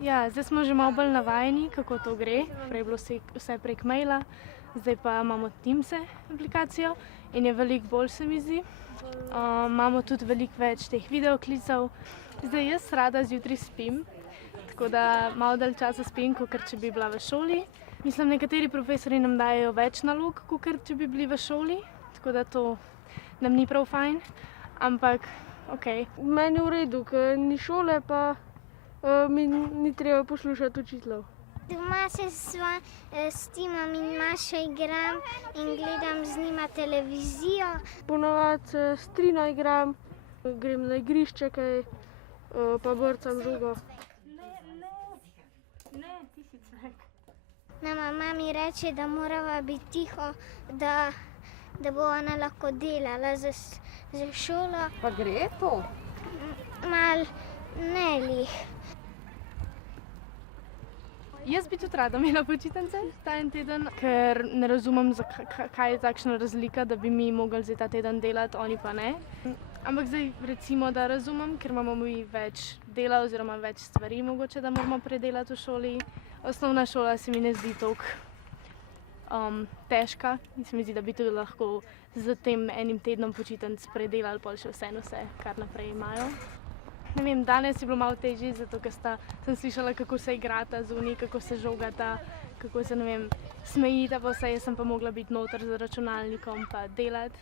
Ja, zdaj smo že malo bolj navajeni, kako to gre. Prej je bilo vse prek maila, zdaj pa imamo Teamse aplikacijo in je veliko bolj, se mi zdi. Imamo tudi veliko več teh videoklicev. Zdaj jaz rada zjutraj spim, tako da malo dalj časa spim, kot če bi bila v šoli. Mislim, nekateri profesorji nam dajejo več nalog, kot če bi bili v šoli, tako da to nam ni prav fajn, ampak okej. Meni je v redu, ker ni šole, pa mi ni treba poslušati učiteljev. Doma se s Timom in Mašo igram in gledam z njima televizijo. Ponavadi se s Trino igram, grem na igrišče kaj, pa brcam žogo. Ne, ti si cvek. Nama mami reče, da morava biti tiho, da bo ona lahko delala za šolo. Pa gre to? Mal ne lih. Jaz bi tudi rada imela počitnice ta en teden, ker ne razumem, kaj je takšna razlika, da bi mi mogli zdaj ta teden delati, oni pa ne. Ampak zdaj recimo, da razumem, ker imamo mi več dela oziroma več stvari mogoče, da moramo predelati v šoli. Osnovna šola se mi ne zdi toliko težka in se mi zdi, da bi tudi lahko z tem enim tednom počitnic predelali pol še vse, kar naprej imajo. Ne vem, danes je bilo malo težje, zato ker sem slišala, kako se igrata zunaj, kako se žogata, kako se, ne vem, smejita pa vse, jaz sem pa mogla biti noter z računalnikom pa delati.